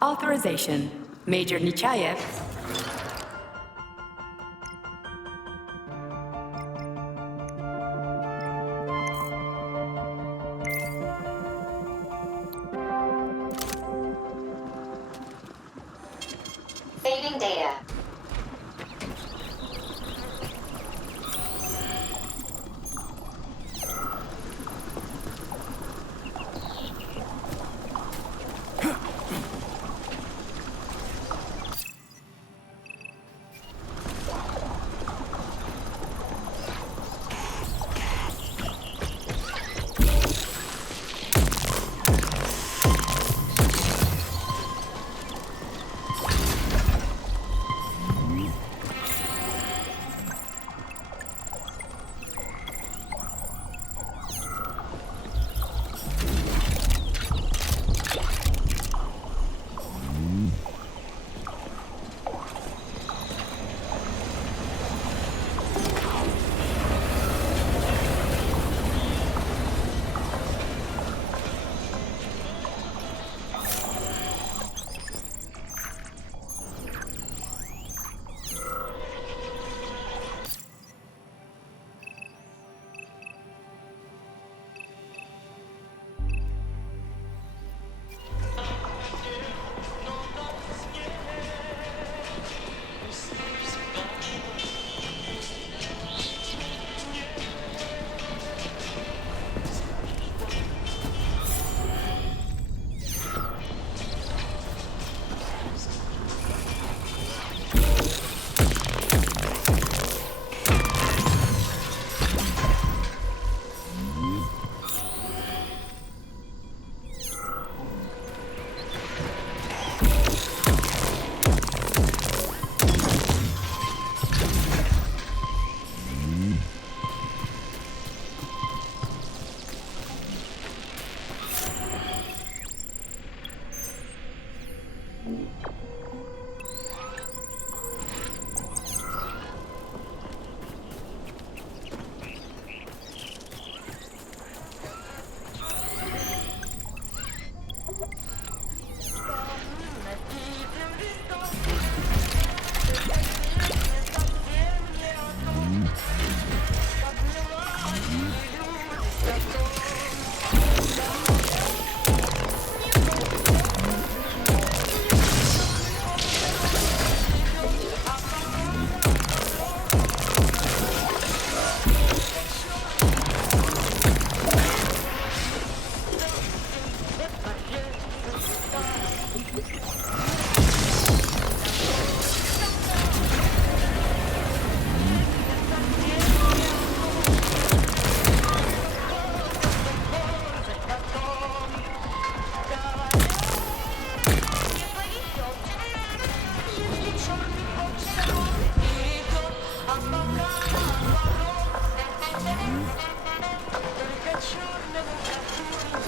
Authorization. Major Nechayev. Saving data.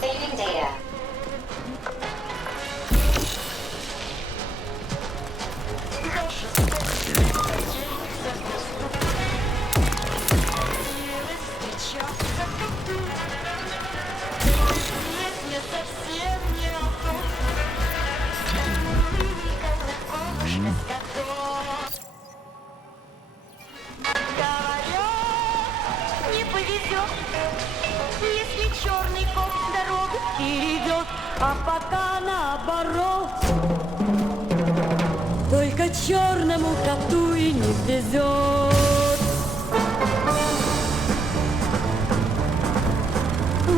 Saving data. Не повезет, если черный кот дорогу перейдет, а пока наоборот. Только черному коту и не везет.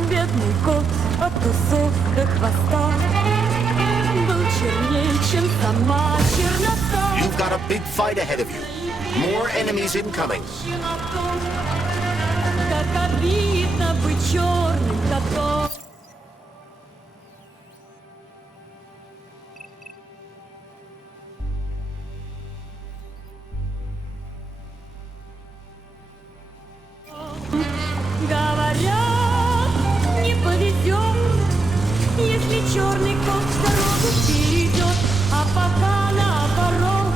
Бедный кот от кусовка хвоста был чернее, чем сама чернота. You've got a big fight ahead of you. More enemies incoming. Как обидно быть черным котом. Говорят, не повезет, если черный кот дорогу перейдет, а пока наоборот.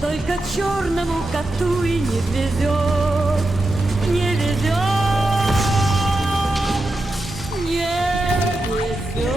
Только черному коту и не везет, не везет, не везет.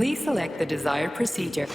Please select the desired procedure.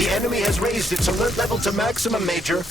The enemy has raised its alert level to maximum, Major.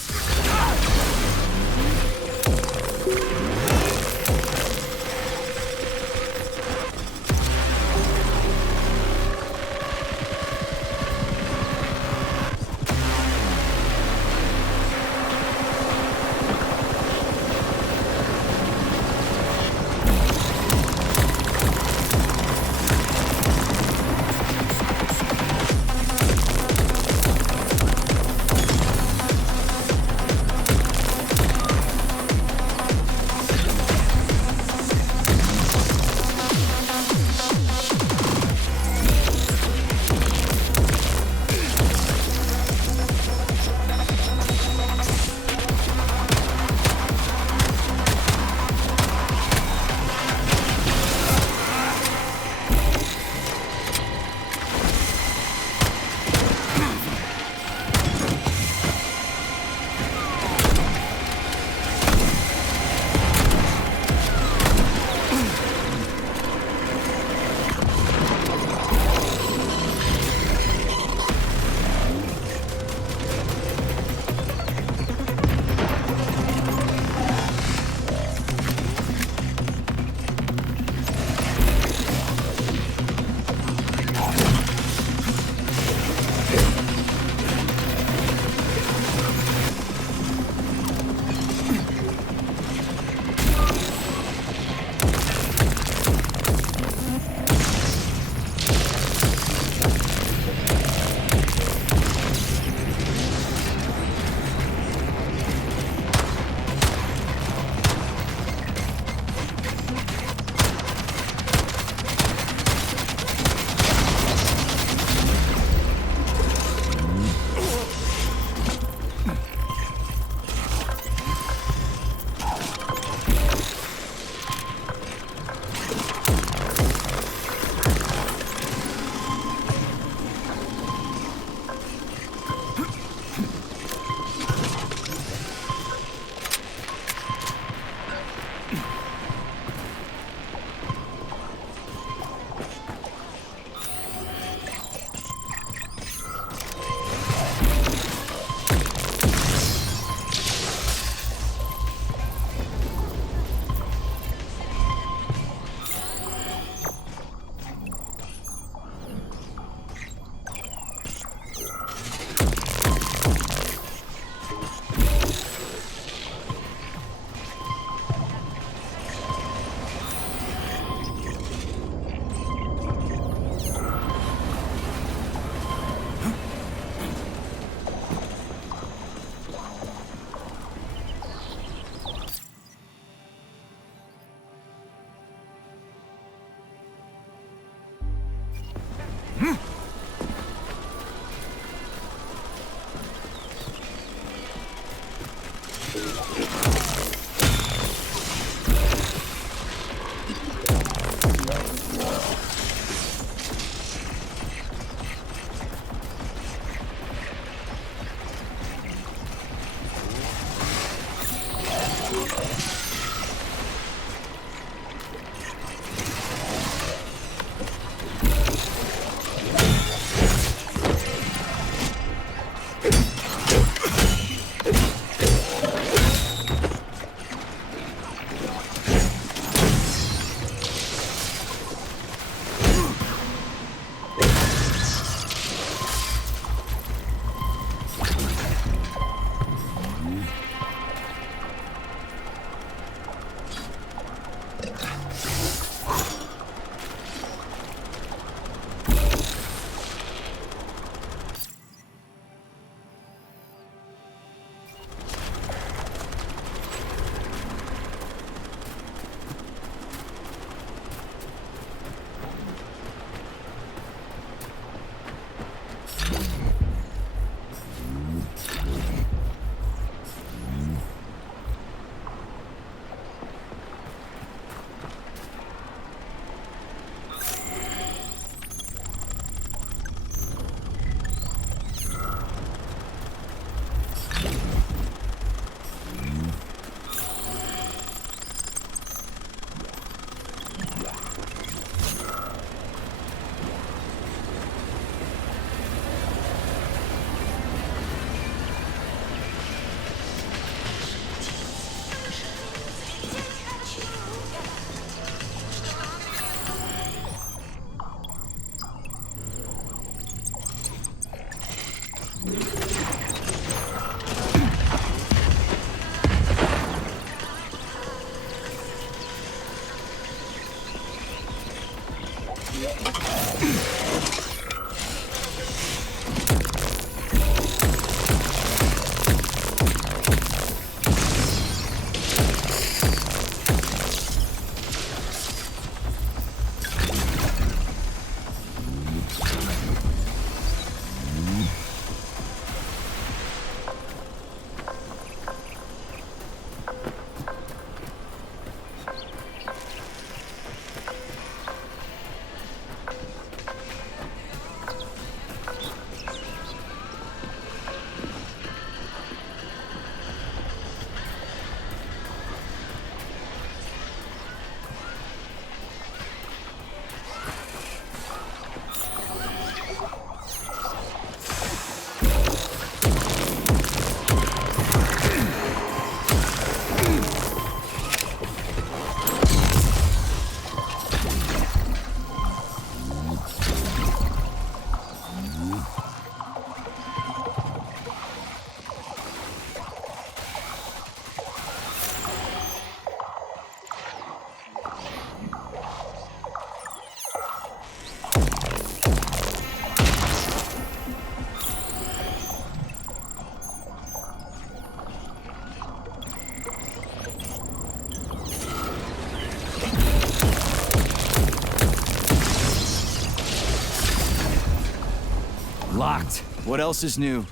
Locked. What else is new?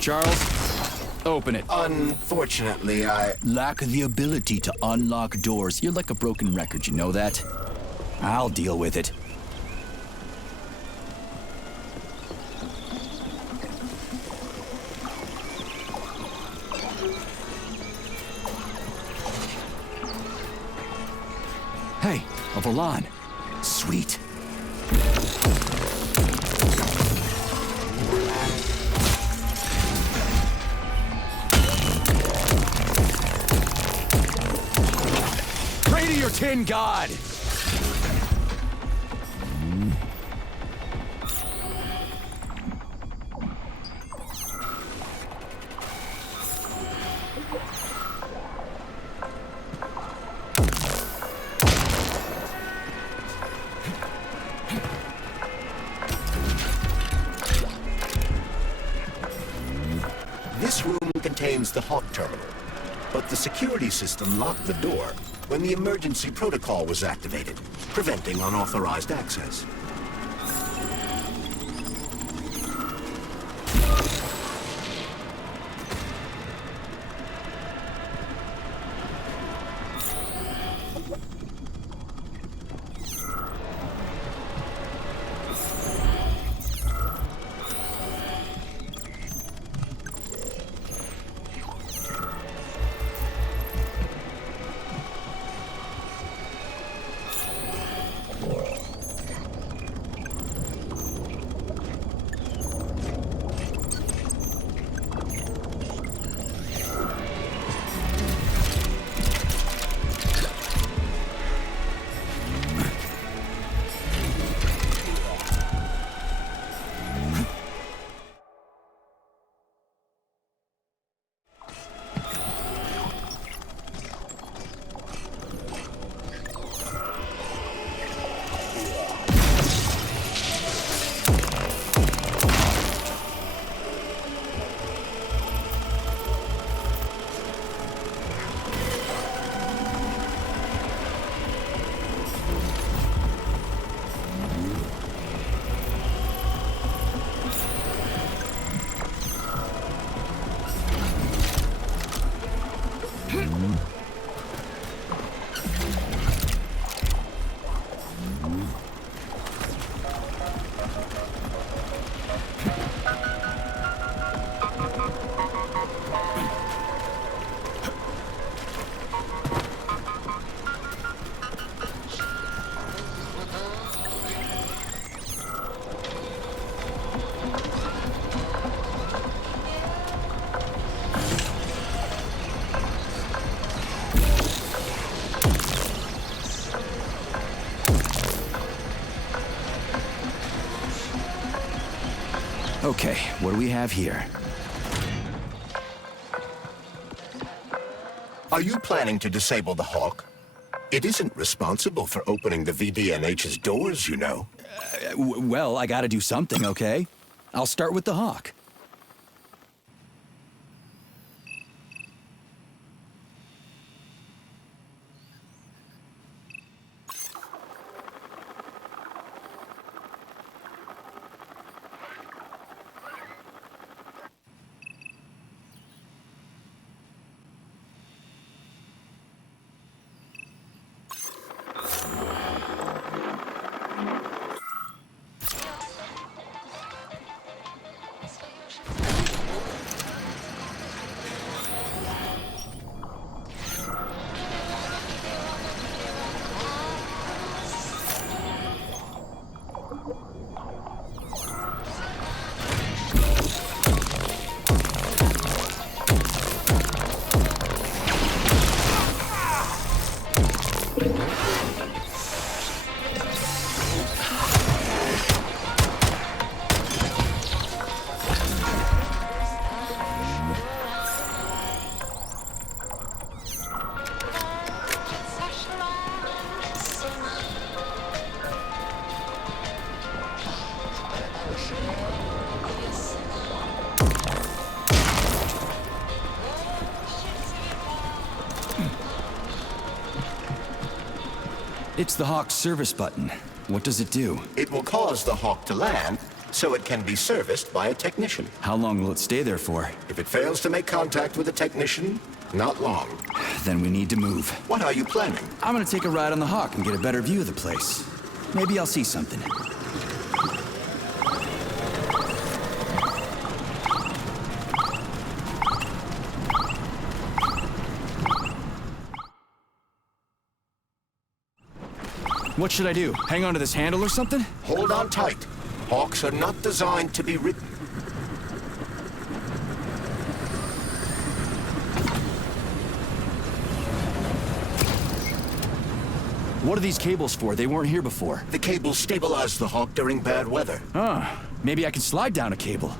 Charles, open it. Unfortunately, I... Lack the ability to unlock doors. You're like a broken record, you know that? I'll deal with it. Hey, a Volan. Sweet. Pray to your tin god! This room contains the Hawk terminal, but the security system locked the door when the emergency protocol was activated, preventing unauthorized access. Okay, what do we have here? Are you planning to disable the Hawk? It isn't responsible for opening the VDNH's doors, you know. Well, I gotta do something, okay? I'll start with the Hawk. It's the Hawk's service button. What does it do? It will cause the Hawk to land, so it can be serviced by a technician. How long will it stay there for? If it fails to make contact with a technician, not long. Then we need to move. What are you planning? I'm gonna take a ride on the Hawk and get a better view of the place. Maybe I'll see something. What should I do? Hang on to this handle or something? Hold on tight. Hawks are not designed to be ridden. What are these cables for? They weren't here before. The cables stabilize the Hawk during bad weather. Huh. Maybe I can slide down a cable.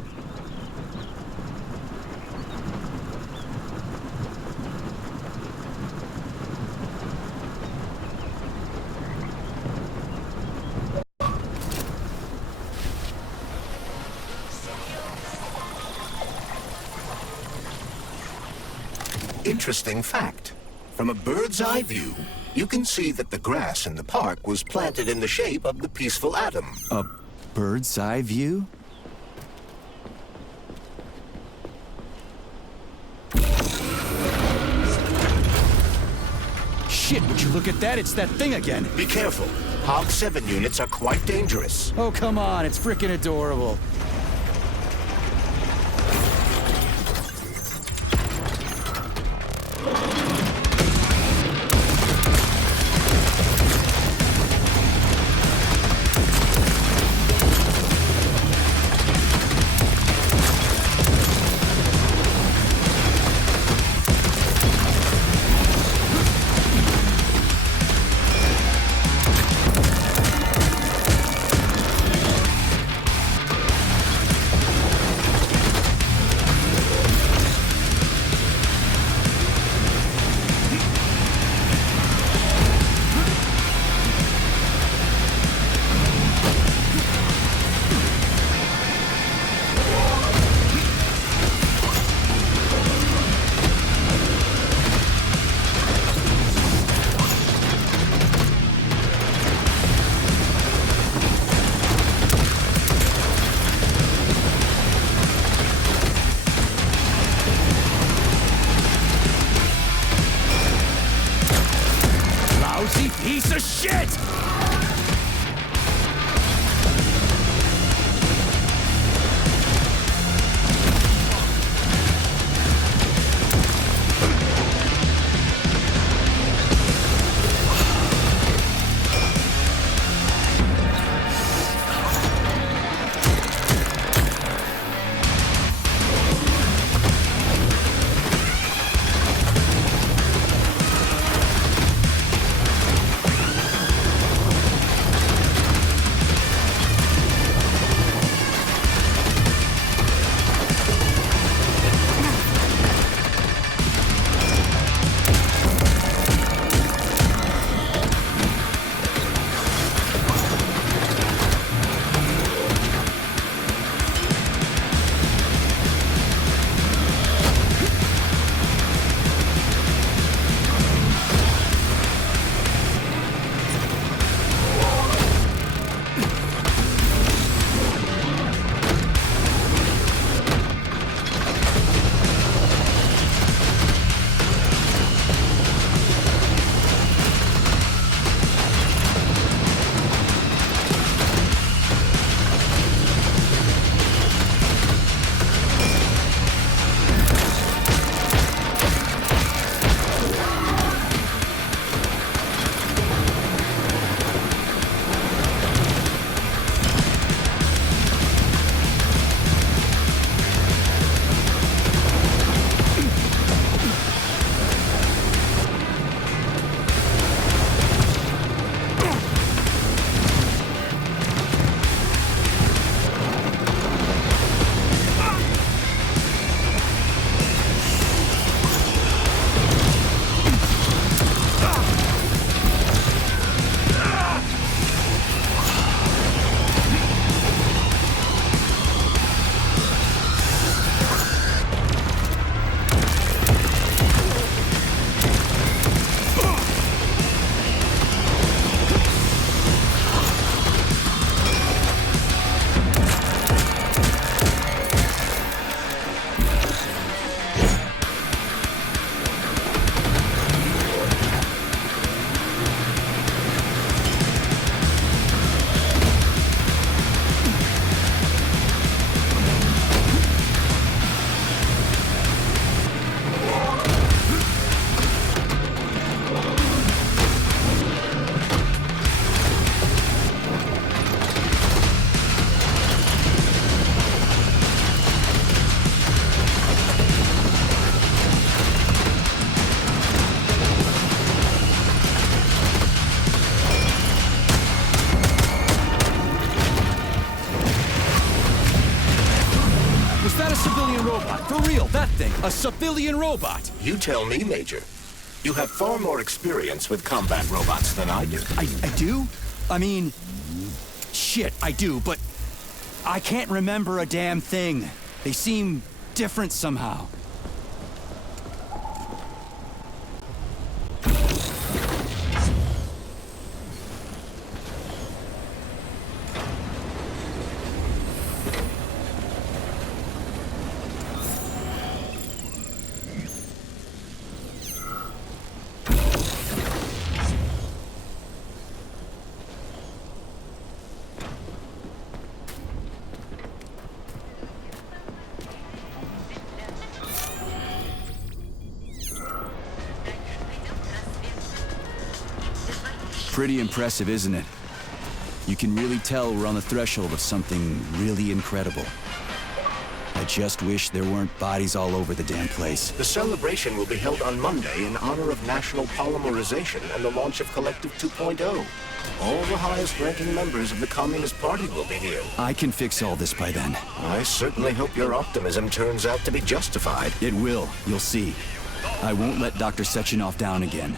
Interesting fact. From a bird's eye view, you can see that the grass in the park was planted in the shape of the peaceful atom. A bird's eye view? Shit, would you look at that? It's that thing again. Be careful. Hog 7 units are quite dangerous. Oh, come on. It's freaking adorable. Piece of shit! For real, that thing. A civilian robot. You tell me, Major. You have far more experience with combat robots than I do. I do? I mean, shit, I do, but I can't remember a damn thing. They seem different somehow. Pretty impressive, isn't it? You can really tell we're on the threshold of something really incredible. I just wish there weren't bodies all over the damn place. The celebration will be held on Monday in honor of National Polymerization and the launch of Collective 2.0. All the highest-ranking members of the Communist Party will be here. I can fix all this by then. I certainly hope your optimism turns out to be justified. It will, you'll see. I won't let Dr. Sechenov down again.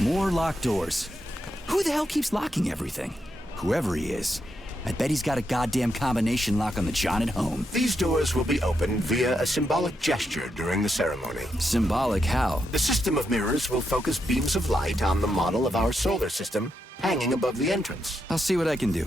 More locked doors. Who the hell keeps locking everything? Whoever he is. I bet he's got a goddamn combination lock on the John at home. These doors will be opened via a symbolic gesture during the ceremony. Symbolic how? The system of mirrors will focus beams of light on the model of our solar system hanging above the entrance. I'll see what I can do.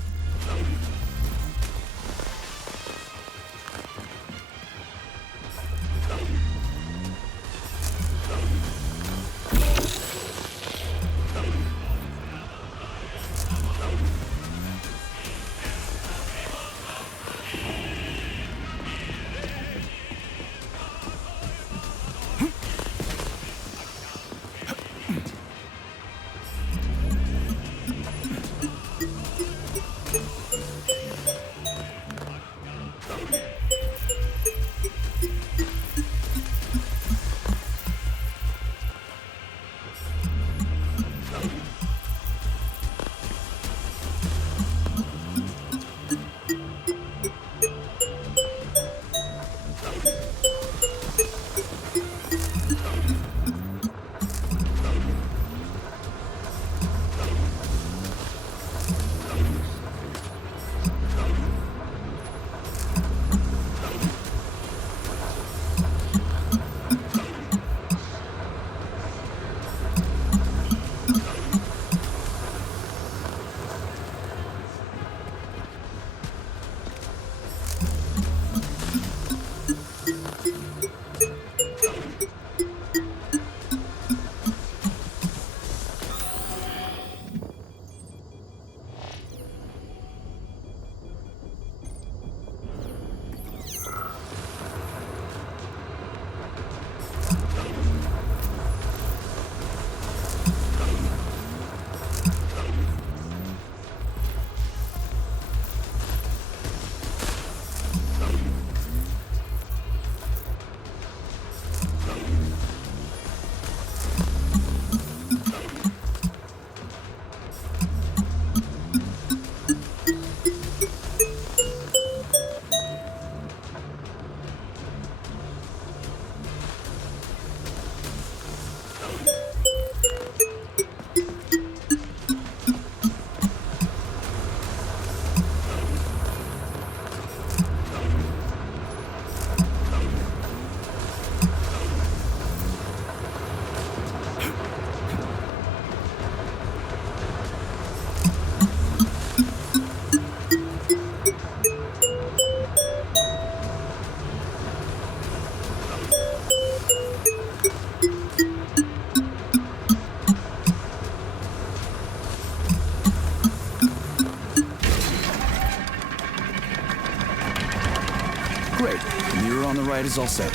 Great. The mirror on the right is all set.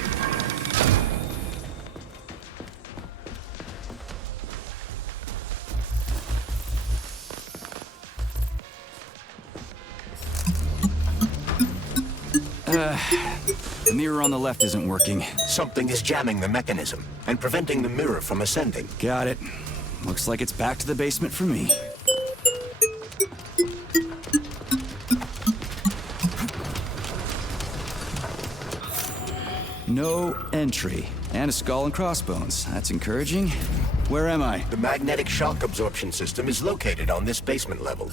The mirror on the left isn't working. Something is jamming the mechanism and preventing the mirror from ascending. Got it. Looks like it's back to the basement for me. No entry. And a skull and crossbones. That's encouraging. Where am I? The magnetic shock absorption system is located on this basement level.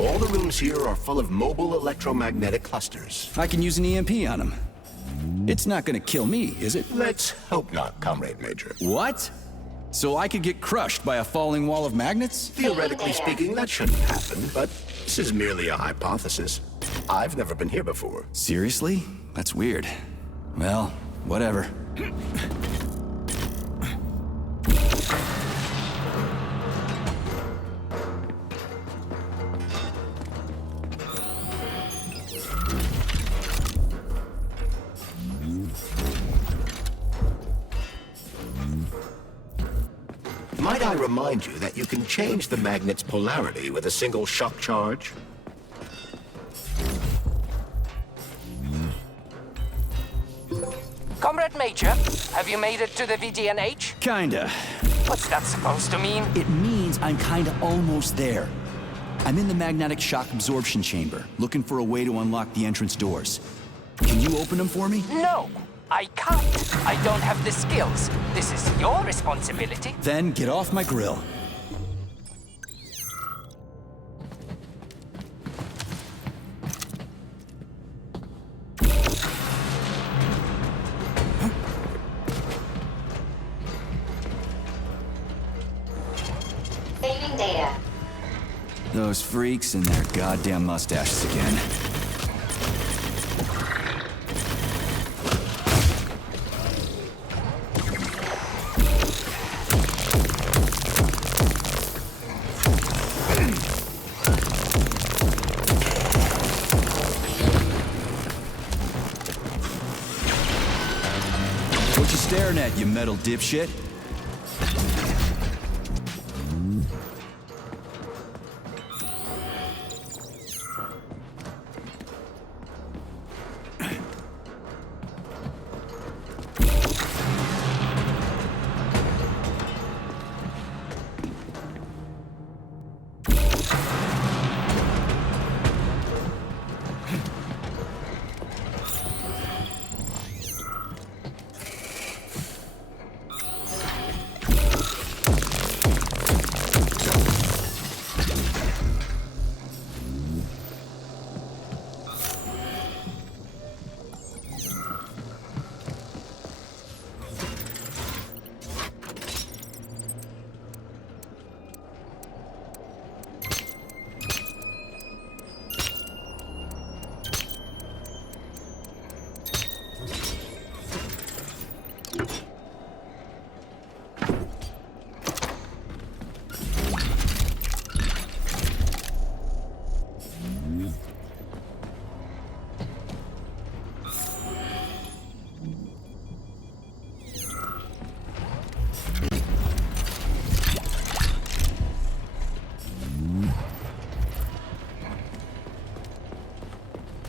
All the rooms here are full of mobile electromagnetic clusters. I can use an EMP on him. It's not gonna kill me, is it? Let's hope not, Comrade Major. What? So I could get crushed by a falling wall of magnets? Theoretically speaking, that shouldn't happen, but this is merely a hypothesis. I've never been here before. Seriously? That's weird. Well, whatever. Might I remind you that you can change the magnet's polarity with a single shock charge? Comrade Major, have you made it to the VDNH? Kinda. What's that supposed to mean? It means I'm kinda almost there. I'm in the magnetic shock absorption chamber, looking for a way to unlock the entrance doors. Can you open them for me? No, I can't. I don't have the skills. This is your responsibility. Then get off my grill. Saving data. Those freaks and their goddamn mustaches again. What you staring at, you metal dipshit?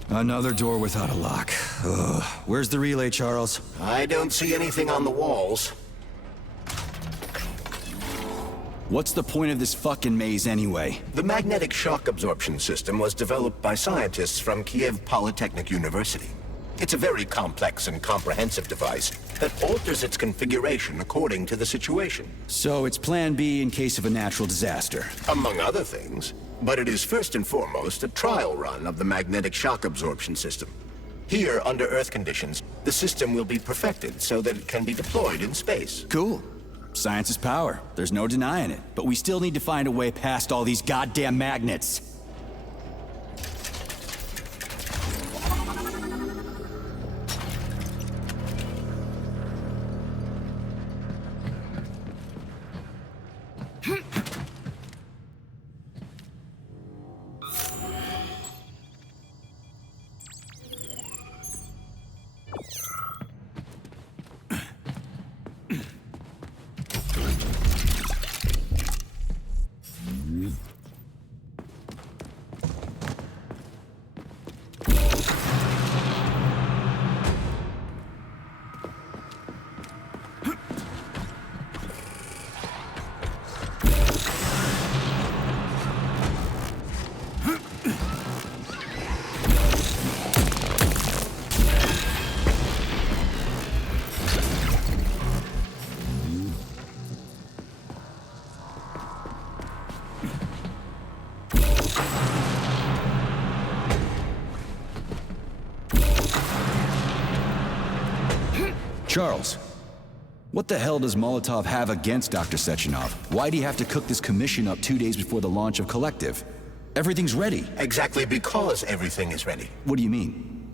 Another door without a lock. Ugh. Where's the relay, Charles? I don't see anything on the walls. What's the point of this fucking maze anyway? The magnetic shock absorption system was developed by scientists from Kiev Polytechnic University. It's a very complex and comprehensive device that alters its configuration according to the situation. So it's plan B in case of a natural disaster. Among other things. But it is first and foremost a trial run of the magnetic shock absorption system. Here, under Earth conditions, the system will be perfected so that it can be deployed in space. Cool. Science is power. There's no denying it. But we still need to find a way past all these goddamn magnets. Charles, what the hell does Molotov have against Dr. Sechenov? Why'd he have to cook this commission up 2 days before the launch of Collective? Everything's ready. Exactly because everything is ready. What do you mean?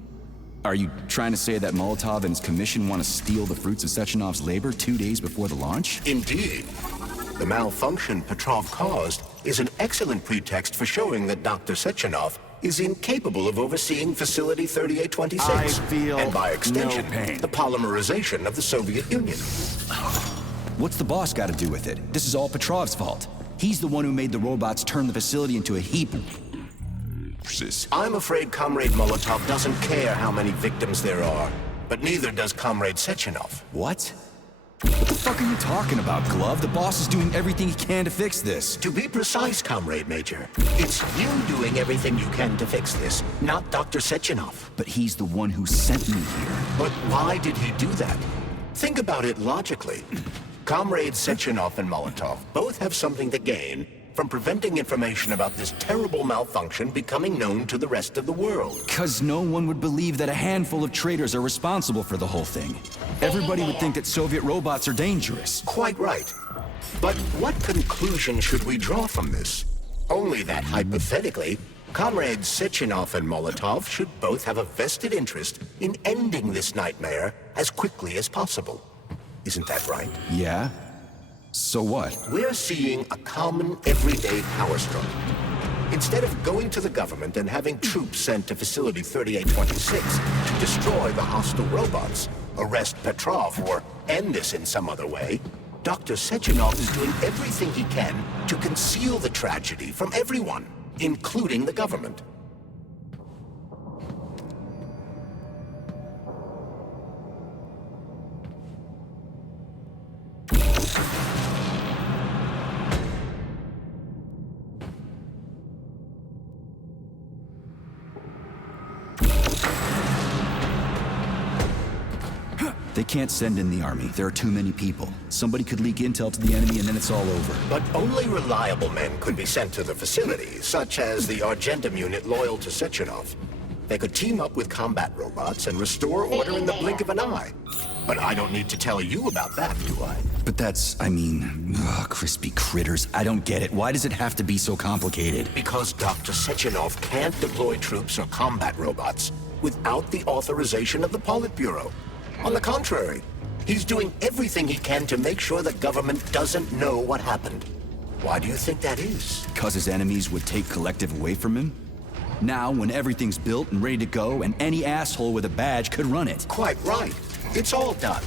Are you trying to say that Molotov and his commission want to steal the fruits of Sechenov's labor 2 days before the launch? Indeed. The malfunction Petrov caused is an excellent pretext for showing that Dr. Sechenov is incapable of overseeing Facility 3826. I feel and by extension, no pain. the polymerization of the Soviet Union. What's the boss got to do with it? This is all Petrov's fault. He's the one who made the robots turn the facility into a heap. I'm afraid Comrade Molotov doesn't care how many victims there are, but neither does Comrade Sechenov. What? What the fuck are you talking about, Glove? The boss is doing everything he can to fix this. To be precise, Comrade Major, it's you doing everything you can to fix this, not Dr. Sechenov. But he's the one who sent me here. But why did he do that? Think about it logically. Comrades Sechenov and Molotov both have something to gain from preventing information about this terrible malfunction becoming known to the rest of the world. Because no one would believe that a handful of traitors are responsible for the whole thing. Everybody would think that Soviet robots are dangerous. Quite right. But what conclusion should we draw from this? Only that, hypothetically, Comrades Sechenov and Molotov should both have a vested interest in ending this nightmare as quickly as possible. Isn't that right? Yeah? So what? We're seeing a common, everyday power struggle. Instead of going to the government and having troops sent to Facility 3826 to destroy the hostile robots, arrest Petrov, or end this in some other way, Dr. Sechenov is doing everything he can to conceal the tragedy from everyone, including the government. They can't send in the army. There are too many people. Somebody could leak intel to the enemy and then it's all over. But only reliable men could be sent to the facility, such as the Argentum unit loyal to Sechenov. They could team up with combat robots and restore order in the blink of an eye. But I don't need to tell you about that, do I? But that's, I mean, crispy critters. I don't get it. Why does it have to be so complicated? Because Dr. Sechenov can't deploy troops or combat robots without the authorization of the Politburo. On the contrary, he's doing everything he can to make sure the government doesn't know what happened. Why do you think that is? Because his enemies would take Collective away from him? Now, when everything's built and ready to go, and any asshole with a badge could run it. Quite right. It's all done.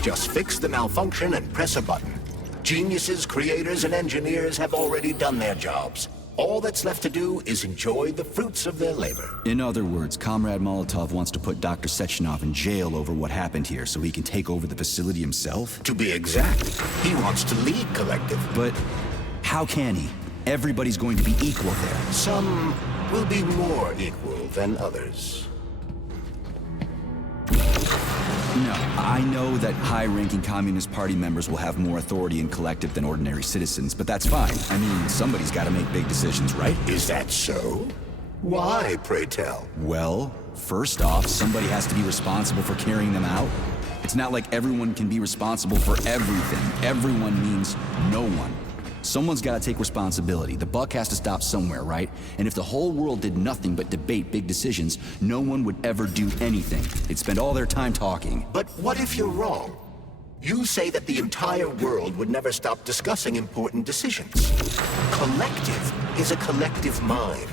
Just fix the malfunction and press a button. Geniuses, creators, and engineers have already done their jobs. All that's left to do is enjoy the fruits of their labor. In other words, Comrade Molotov wants to put Dr. Sechenov in jail over what happened here so he can take over the facility himself? To be exact, he wants to lead Collective. But how can he? Everybody's going to be equal there. Some will be more equal than others. No, I know that high-ranking Communist Party members will have more authority in Collective than ordinary citizens, but that's fine. I mean, somebody's got to make big decisions, right? Is that so? Why, pray tell? Well, first off, somebody has to be responsible for carrying them out. It's not like everyone can be responsible for everything. Everyone means no one. Someone's got to take responsibility. The buck has to stop somewhere, right? And if the whole world did nothing but debate big decisions, no one would ever do anything. They'd spend all their time talking. But what if you're wrong? You say that the entire world would never stop discussing important decisions. Collective is a collective mind.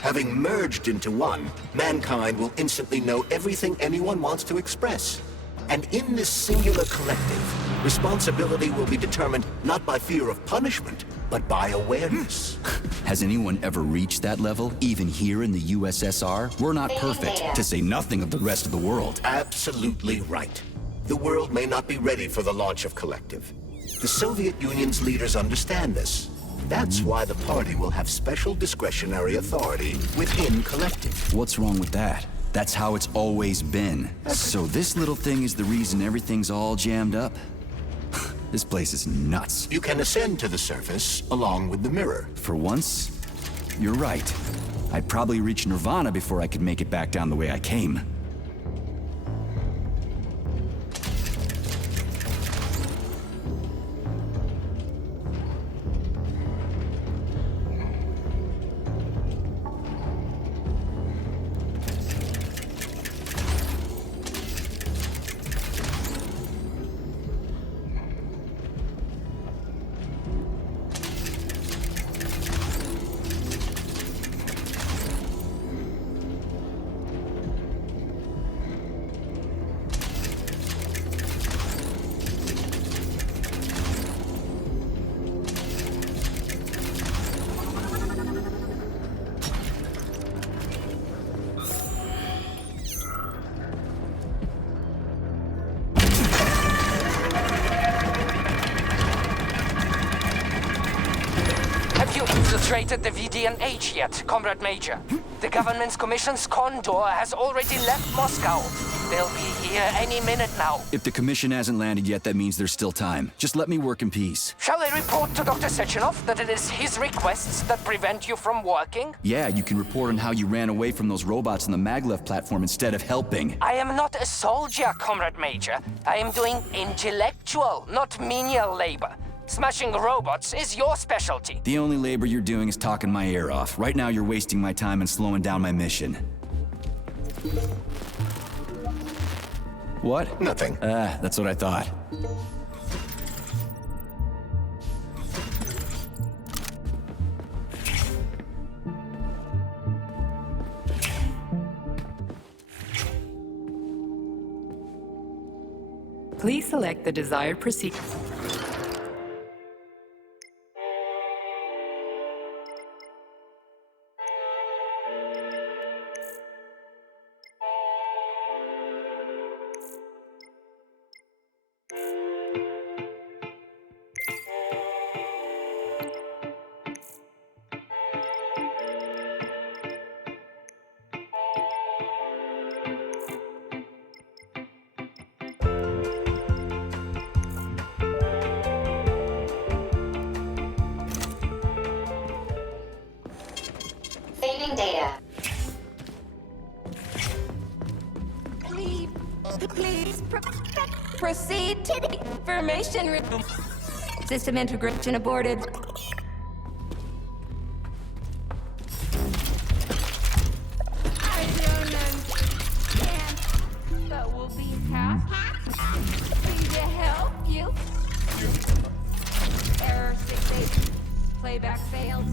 Having merged into one, mankind will instantly know everything anyone wants to express. And in this singular collective, responsibility will be determined not by fear of punishment, but by awareness. Has anyone ever reached that level, even here in the USSR? We're not perfect, to say nothing of the rest of the world. Absolutely right. The world may not be ready for the launch of Collective. The Soviet Union's leaders understand this. That's why the party will have special discretionary authority within Collective. What's wrong with that? That's how it's always been. So this little thing is the reason everything's all jammed up? This place is nuts. You can ascend to the surface along with the mirror. For once, you're right. I'd probably reach Nirvana before I could make it back down the way I came. penetrated the VDNH yet, Comrade Major. The government's commission's condor has already left Moscow. They'll be here any minute now. If the commission hasn't landed yet, that means there's still time. Just let me work in peace. Shall I report to Dr. Sechenov that it is his requests that prevent you from working? Yeah, you can report on how you ran away from those robots on the maglev platform instead of helping. I am not a soldier, Comrade Major. I am doing intellectual, not menial labor. Smashing robots is your specialty. The only labor you're doing is talking my ear off. Right now you're wasting my time and slowing down my mission. What? Nothing. That's what I thought. Please select the desired procedure. Saving data. Please proceed to the information room. System integration aborted. I don't understand, but we'll be happy to help you. Error 68. Playback failed.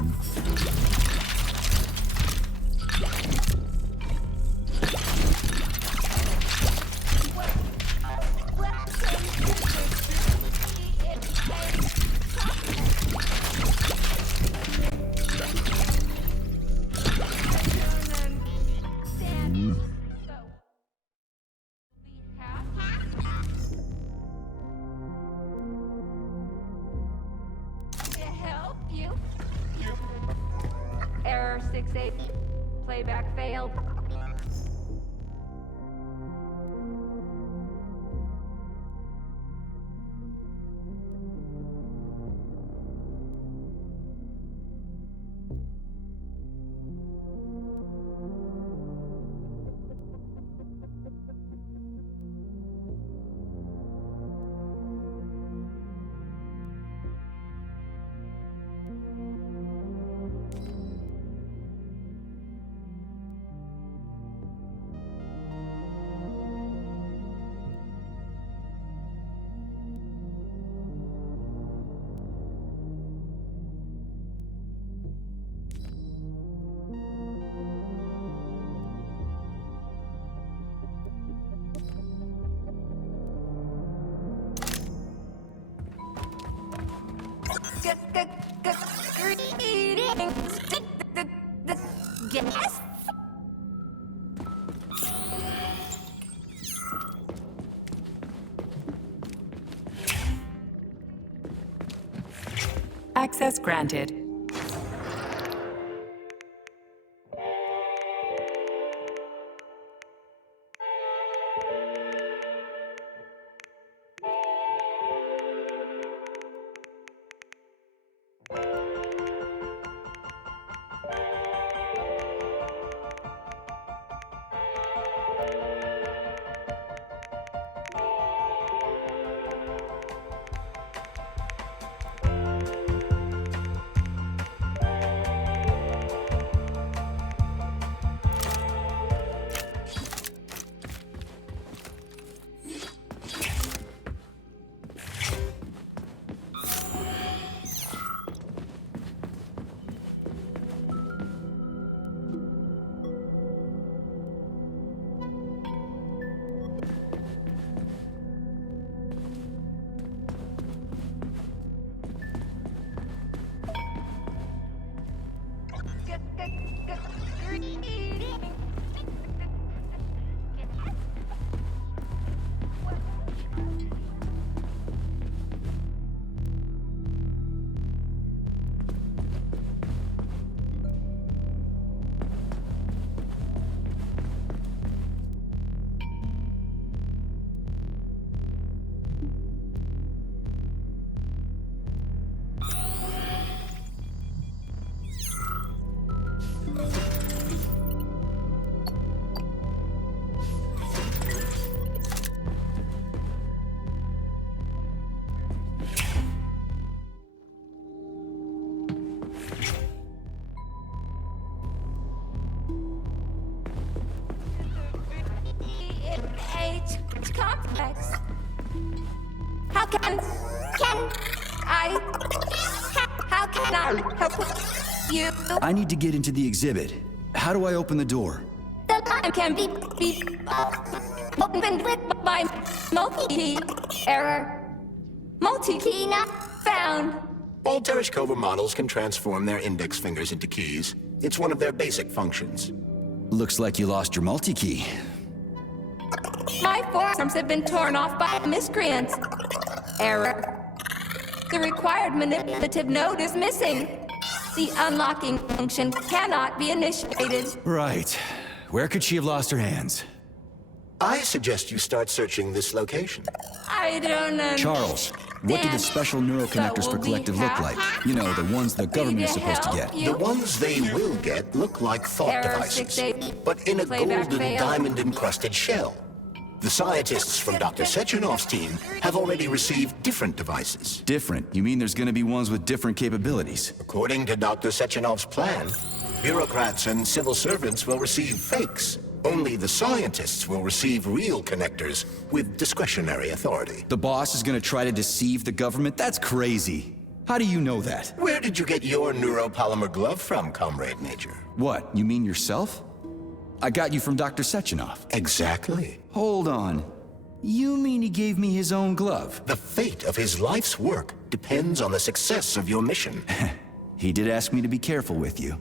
Error 68. Playback failed. Greetings. Yes. Access granted. complex. How can I help you? I need to get into the exhibit. How do I open the door? The line can be opened with my multi-key error. Multi-key not found. All Tereshkova models can transform their index fingers into keys. It's one of their basic functions. Looks like you lost your multi-key. My forearms have been torn off by miscreants. Error. The required manipulative node is missing. The unlocking function cannot be initiated. Right. Where could she have lost her hands? I suggest you start searching this location. I don't know. Charles, what do the special neuroconnectors for Collective look like? You know, the ones the government is supposed to get. The ones they will get look like thought Error devices, 68. but in a Playback golden failed. diamond-encrusted shell. The scientists from Dr. Sechenov's team have already received different devices. Different? You mean there's gonna be ones with different capabilities? According to Dr. Sechenov's plan, bureaucrats and civil servants will receive fakes. Only the scientists will receive real connectors with discretionary authority. The boss is gonna try to deceive the government? That's crazy. How do you know that? Where did you get your neuropolymer glove from, Comrade Major? What, you mean yourself? I got you from Dr. Sechenov. Exactly. Hold on. You mean he gave me his own glove? The fate of his life's work depends on the success of your mission. He did ask me to be careful with you.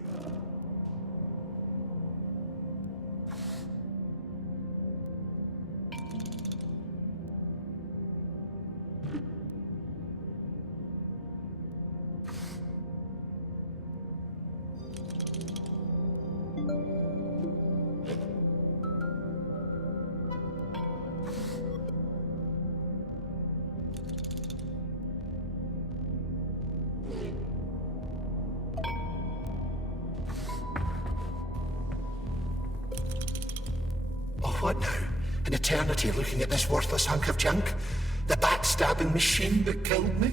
Oh, what now? An eternity looking at this worthless hunk of junk? The backstabbing machine that killed me?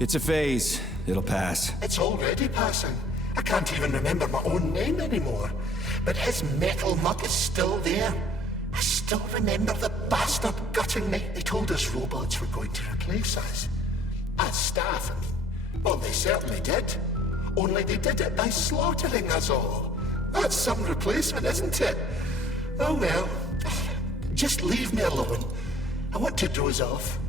It's a phase. It'll pass. It's already passing. I can't even remember my own name anymore. But his metal mug is still there. I still remember the bastard gutting me. They told us robots were going to replace us. As staff, I mean. Well, they certainly did. Only they did it by slaughtering us all. That's some replacement, isn't it? Oh well. Just leave me alone. I want to doze off.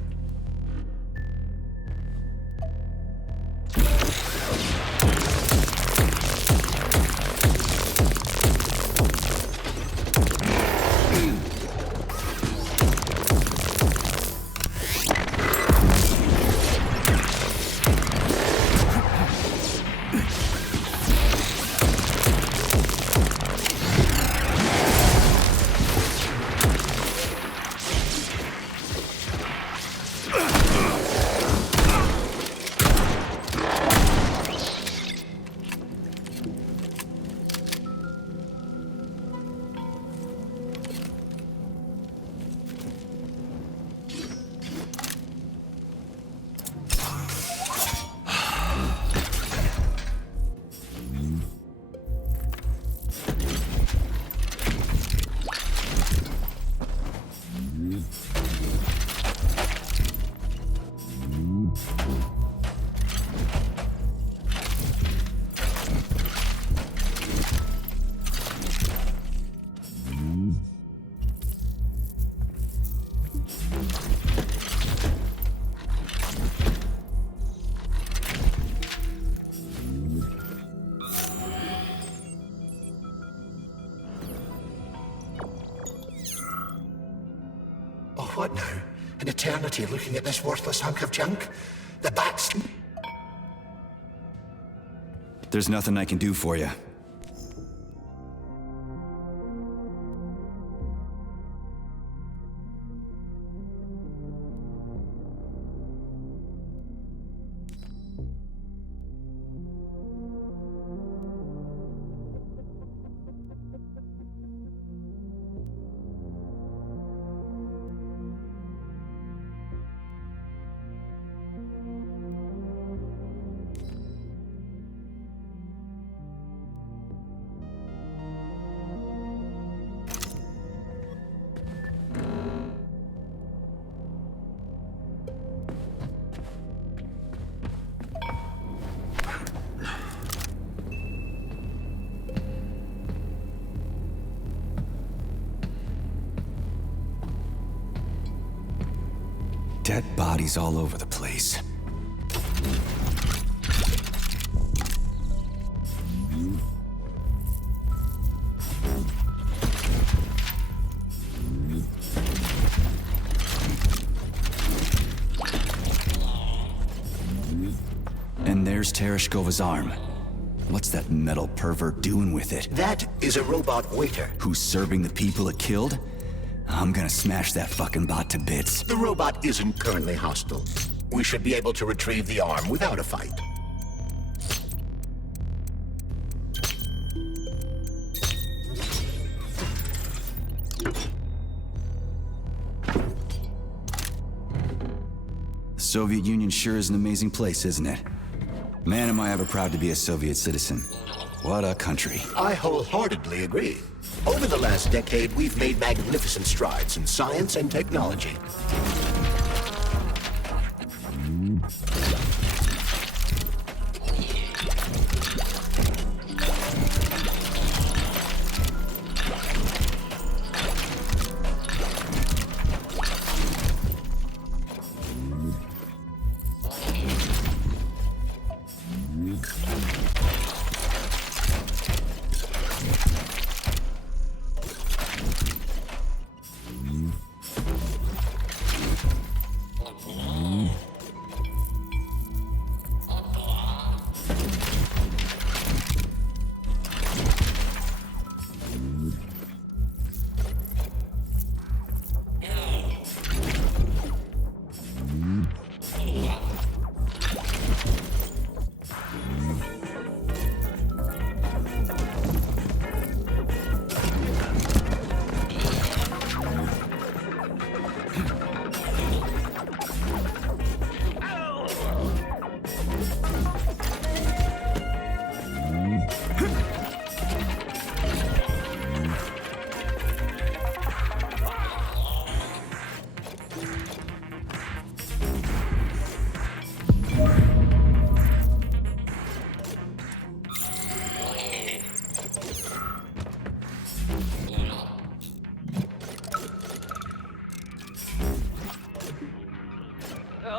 Oh, what now? An eternity looking at this worthless hunk of junk? The bats... There's nothing I can do for you. Dead bodies all over the place. And there's Tereshkova's arm. What's that metal pervert doing with it? That is a robot waiter. Who's serving the people it killed? I'm gonna smash that fucking bot to bits. The robot isn't currently hostile. We should be able to retrieve the arm without a fight. The Soviet Union sure is an amazing place, isn't it? Man, am I ever proud to be a Soviet citizen. What a country. I wholeheartedly agree. Over the last decade, we've made magnificent strides in science and technology.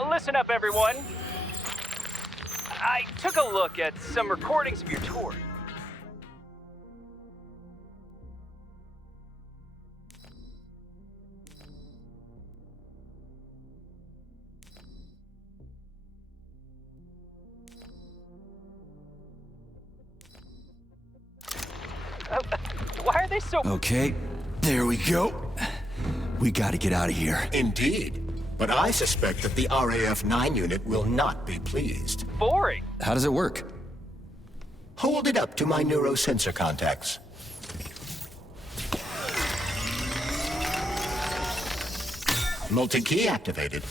Listen up, everyone. I took a look at some recordings of your tour. Why are they so... Okay, there we go. We gotta get out of here. Indeed. But I suspect that the RAF-9 unit will not be pleased. boring? How does it work? Hold it up to my neurosensor contacts. Multi-key activated.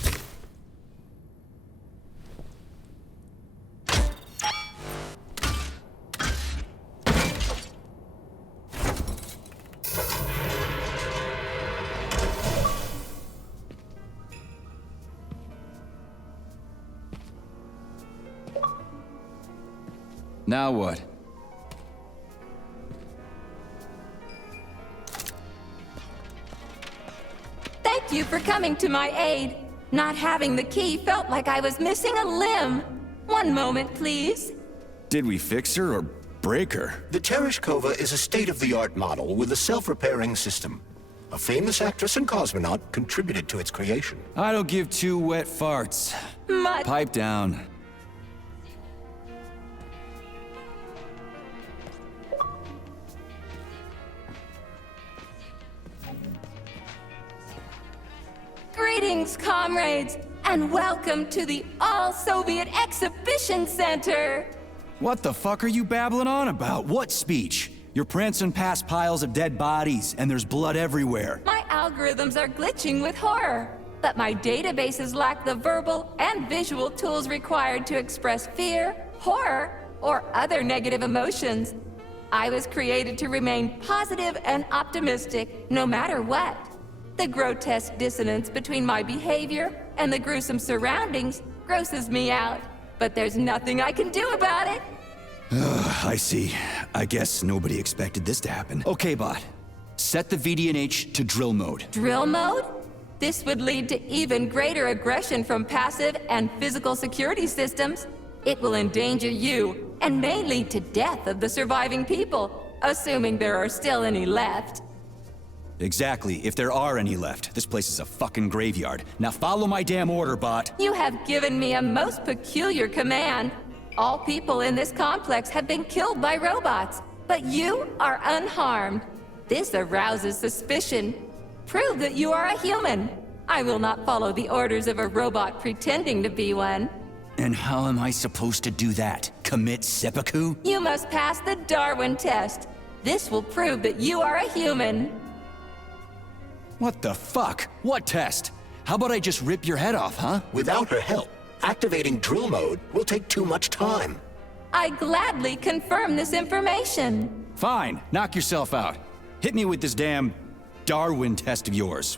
Now what? Thank you for coming to my aid. Not having the key felt like I was missing a limb. One moment, please. Did we fix her or break her? The Tereshkova is a state-of-the-art model with a self-repairing system. A famous actress and cosmonaut contributed to its creation. I don't give two wet farts. Pipe down. Greetings, comrades, and welcome to the All-Soviet Exhibition Center! What the fuck are you babbling on about? What speech? You're prancing past piles of dead bodies, and there's blood everywhere. My algorithms are glitching with horror, but my databases lack the verbal and visual tools required to express fear, horror, or other negative emotions. I was created to remain positive and optimistic, no matter what. The grotesque dissonance between my behavior and the gruesome surroundings grosses me out, but there's nothing I can do about it. I see. I guess nobody expected this to happen. Okay, bot. Set the VDNH to drill mode. Drill mode? This would lead to even greater aggression from passive and physical security systems. It will endanger you, and may lead to death of the surviving people, assuming there are still any left. Exactly, if there are any left. This place is a fucking graveyard. Now follow my damn order, bot. You have given me a most peculiar command. All people in this complex have been killed by robots, but you are unharmed. This arouses suspicion. Prove that you are a human. I will not follow the orders of a robot pretending to be one. And how am I supposed to do that? Commit seppuku? You must pass the Darwin test. This will prove that you are a human. What the fuck? What test? How about I just rip your head off, huh? Without her help, activating drill mode will take too much time. I gladly confirm this information. Fine, knock yourself out. Hit me with this damn Darwin test of yours.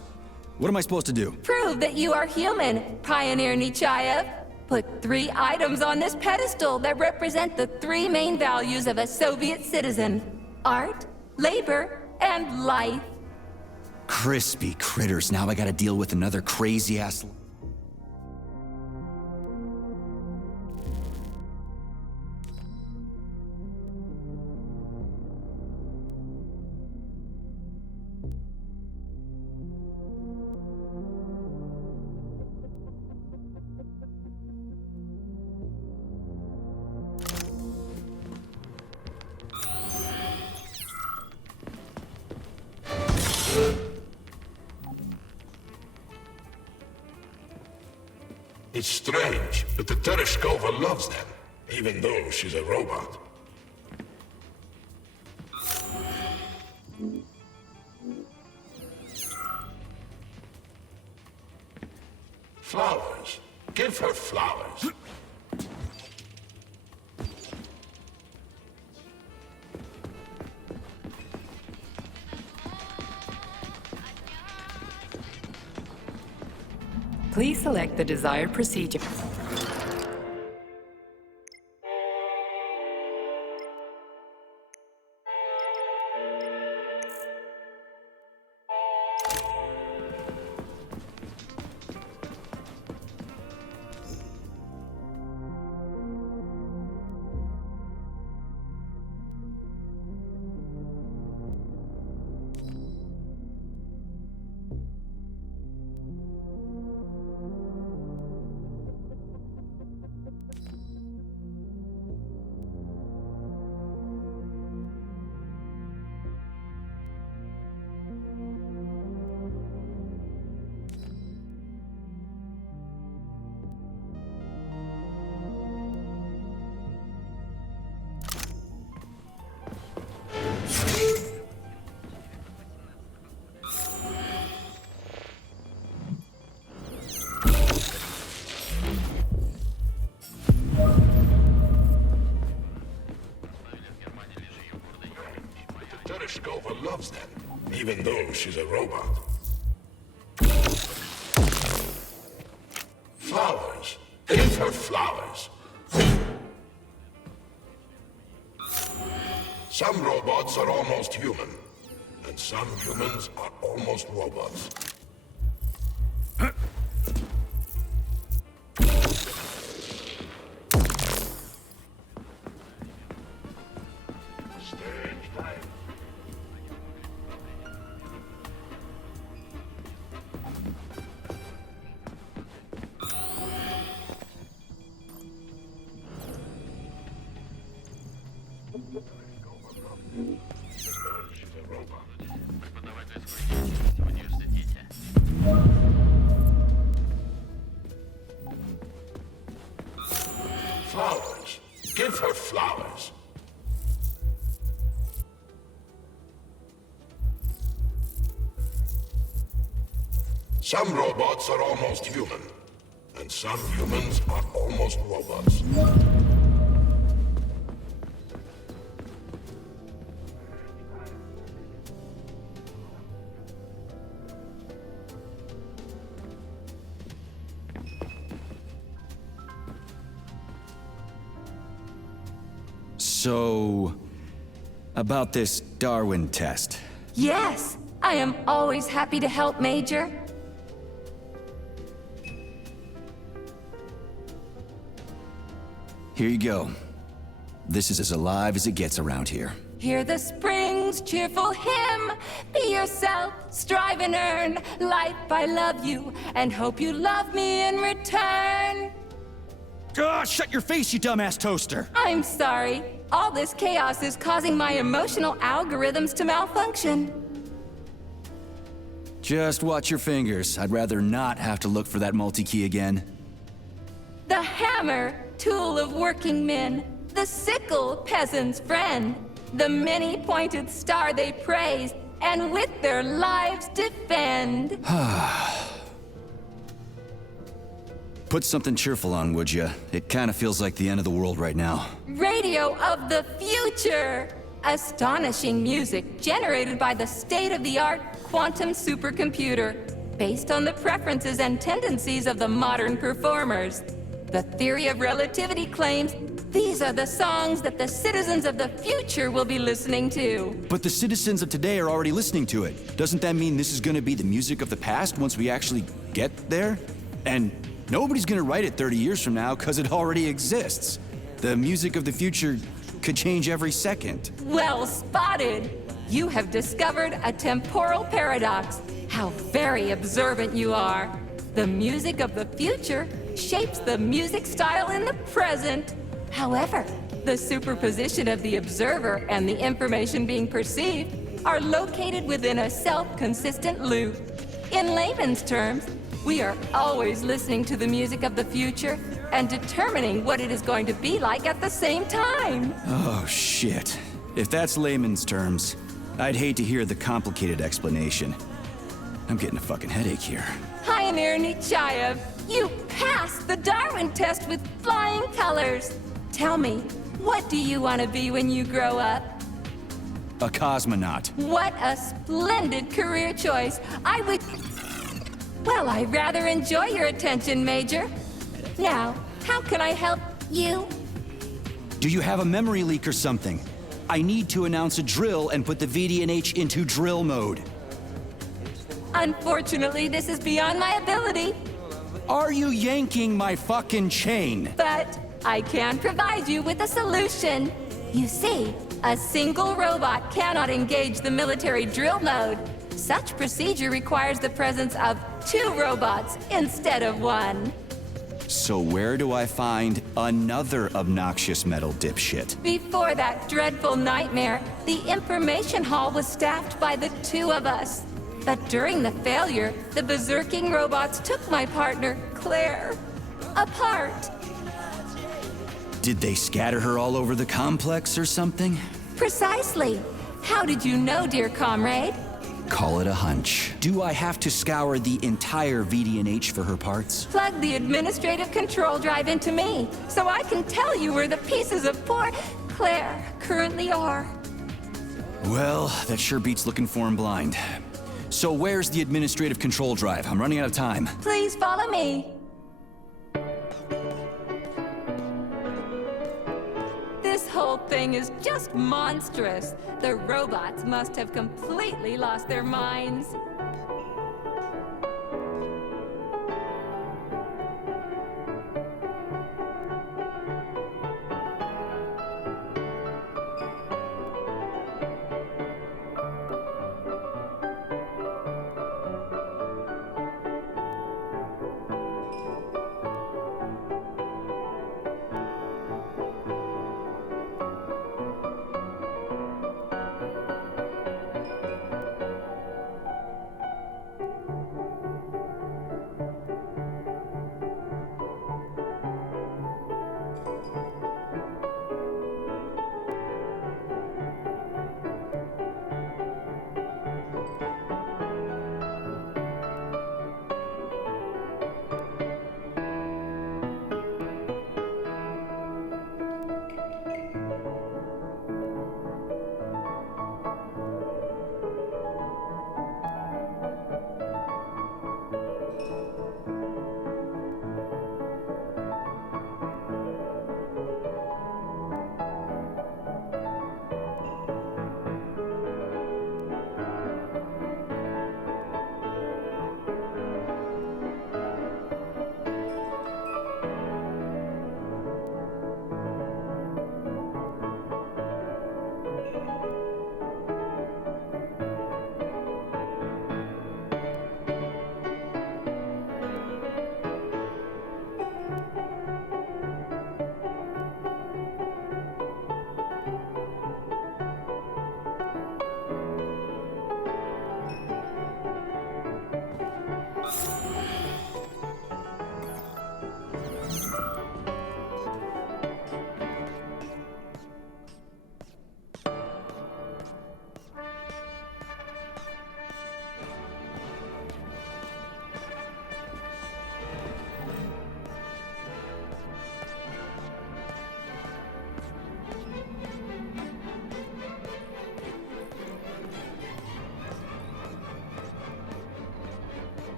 What am I supposed to do? Prove that you are human, Pioneer Nechayev. Put 3 items on this pedestal that represent the 3 main values of a Soviet citizen: art, labor, and life. Crispy critters, now I gotta deal with another crazy-ass... It's strange, but the Tereshkova loves them, even though she's a robot. Flowers. Give her flowers. Please select the desired procedure. Tereshkova loves them, even though she's a robot. Flowers. Give her flowers. Some robots are almost human, and some humans are almost robots. Flowers. Give her flowers. Some robots are almost human, and some humans are almost robots. So... about this Darwin test. Yes, I am always happy to help, Major. Here you go. This is as alive as it gets around here. Hear the spring's cheerful hymn. Be yourself, strive and earn. Life, I love you, and hope you love me in return. Shut your face, you dumbass toaster! I'm sorry. All this chaos is causing my emotional algorithms to malfunction. Just watch your fingers. I'd rather not have to look for that multi-key again. The hammer, tool of working men. The sickle, peasant's friend. The many-pointed star they praise, and with their lives defend. Put something cheerful on, would ya? It kinda feels like the end of the world right now. Radio of the future! Astonishing music generated by the state-of-the-art quantum supercomputer, based on the preferences and tendencies of the modern performers. The theory of relativity claims these are the songs that the citizens of the future will be listening to. But the citizens of today are already listening to it. Doesn't that mean this is gonna be the music of the past once we actually get there? And nobody's gonna write it 30 years from now, because it already exists. The music of the future could change every second. Well spotted! You have discovered a temporal paradox. How very observant you are. The music of the future shapes the music style in the present. However, the superposition of the observer and the information being perceived are located within a self-consistent loop. In layman's terms, we are always listening to the music of the future and determining what it is going to be like at the same time. Oh, shit. If that's layman's terms, I'd hate to hear the complicated explanation. I'm getting a fucking headache here. Pioneer Nechayev, you passed the Darwin test with flying colors. Tell me, what do you want to be when you grow up? A cosmonaut. What a splendid career choice. Well, I rather enjoy your attention, Major. Now, how can I help you? Do you have a memory leak or something? I need to announce a drill and put the VDNH into drill mode. Unfortunately, this is beyond my ability, Are you yanking my fucking chain? but I can provide you with a solution. You see, a single robot cannot engage the military drill mode. Such procedure requires the presence of 2 robots instead of 1. So where do I find another obnoxious metal dipshit? Before that dreadful nightmare, the information hall was staffed by the 2 of us. But during the failure, the berserking robots took my partner, Claire, apart. Did they scatter her all over the complex or something? Precisely. How did you know, dear comrade? Call it a hunch. Do I have to scour the entire VDNH for her parts? Plug the administrative control drive into me, so I can tell you where the pieces of poor Claire currently are. Well, that sure beats looking for him blind. So where's the administrative control drive? I'm running out of time. Please follow me. This whole thing is just monstrous. The robots must have completely lost their minds.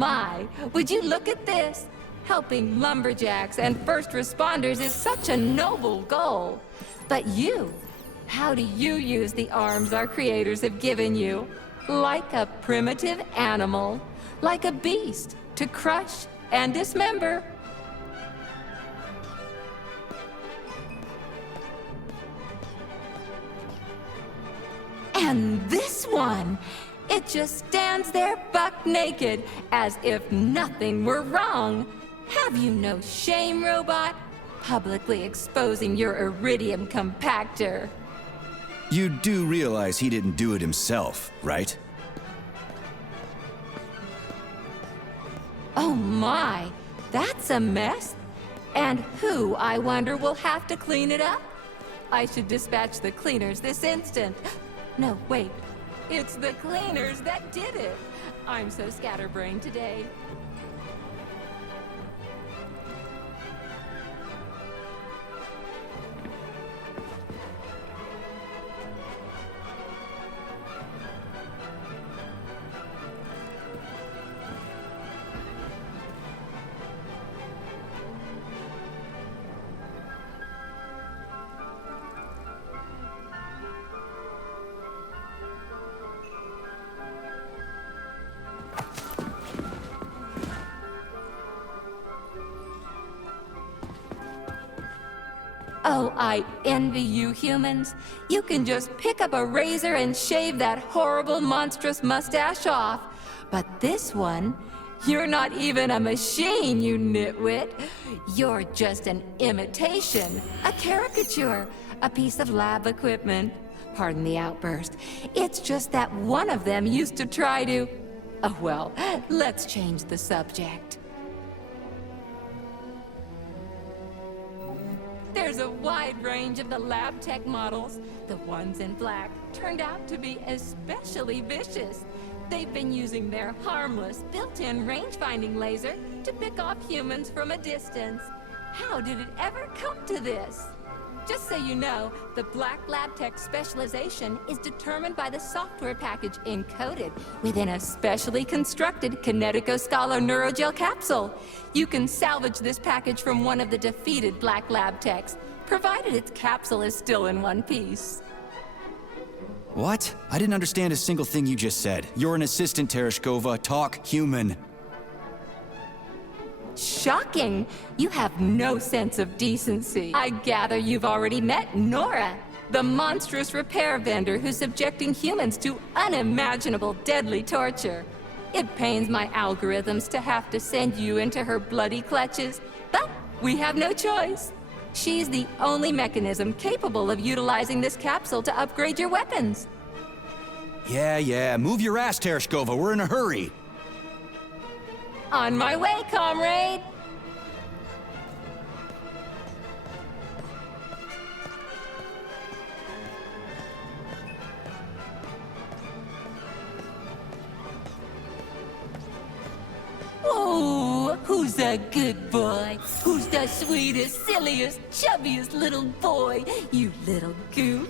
my, would you look at this? Helping lumberjacks and first responders is such a noble goal. But you, how do you use the arms our creators have given you? Like a primitive animal, like a beast, to crush and dismember. And this one, it just stands there buck naked, as if nothing were wrong. Have you no shame, robot? Publicly exposing your iridium compactor. You do realize he didn't do it himself, right? Oh my, that's a mess. And who, I wonder, will have to clean it up? I should dispatch the cleaners this instant. No, wait. It's the cleaners that did it. I'm so scatterbrained today. Oh, I envy you humans. You can just pick up a razor and shave that horrible, monstrous mustache off. But this one, you're not even a machine, you nitwit. You're just an imitation, a caricature, a piece of lab equipment. Pardon the outburst. It's just that one of them used to try to... Oh, well, let's change the subject. There's a wide range of the lab tech models. The ones in black turned out to be especially vicious. They've been using their harmless, built-in range-finding laser to pick off humans from a distance. How did it ever come to this? Just so you know, the black lab tech specialization is determined by the software package encoded within a specially constructed Kinetico-Scala neurogel capsule. You can salvage this package from one of the defeated black lab techs, provided its capsule is still in one piece. What? I didn't understand a single thing you just said. You're an assistant, Tereshkova. Talk human. Shocking! You have no sense of decency. I gather you've already met Nora, the monstrous repair vendor who's subjecting humans to unimaginable deadly torture. It pains my algorithms to have to send you into her bloody clutches, but we have no choice. She's the only mechanism capable of utilizing this capsule to upgrade your weapons. Yeah, move your ass, Tereshkova. We're in a hurry. On my way, comrade! Oh, who's a good boy? Who's the sweetest, silliest, chubbiest little boy? You little goof.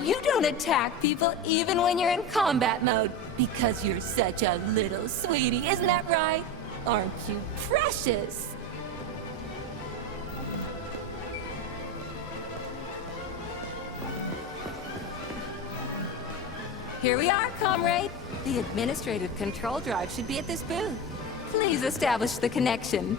You don't attack people even when you're in combat mode because you're such a little sweetie, isn't that right? Aren't you precious? Here we are, comrade. The administrative control drive should be at this booth. Please establish the connection.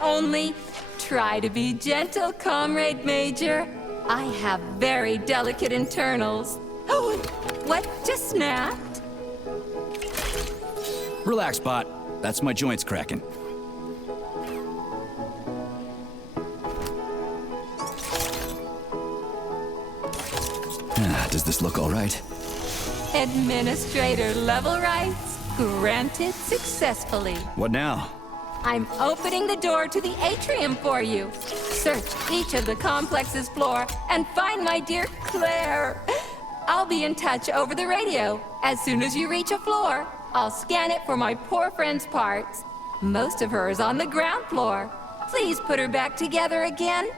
Only try to be gentle, Comrade Major. I have very delicate internals. Oh, what just snapped? Relax, bot. That's my joints cracking. Does this look all right? Administrator level rights granted successfully. What now? I'm opening the door to the atrium for you. Search each of the complex's floor and find my dear Claire. I'll be in touch over the radio. As soon as you reach a floor, I'll scan it for my poor friend's parts. Most of her is on the ground floor. Please put her back together again.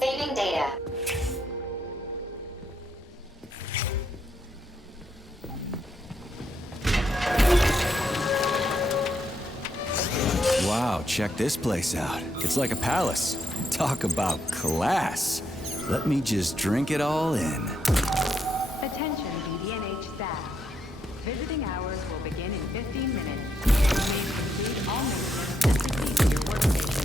Saving data. Wow, check this place out. It's like a palace. Talk about class. Let me just drink it all in. Attention BDNH staff. Visiting hours will begin in 15 minutes. You may complete all maintenance and proceed to your workstation.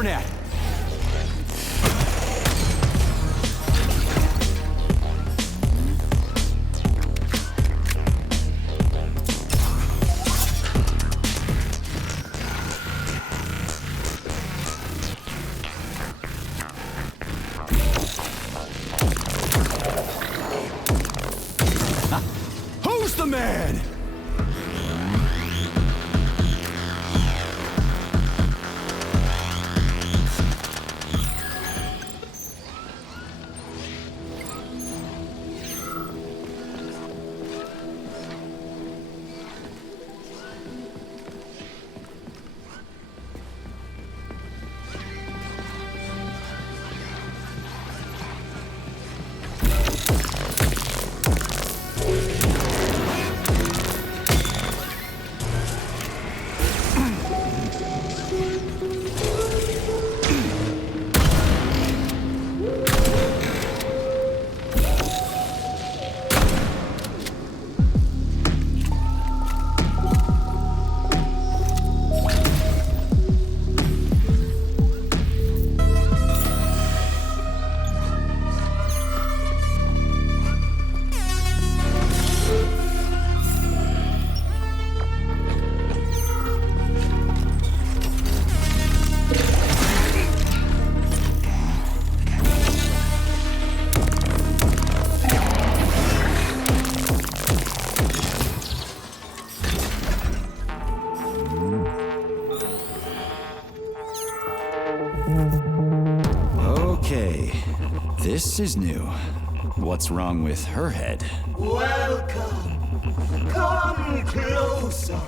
internet! Who's the man? Okay, this is new. What's wrong with her head? Welcome. Come closer.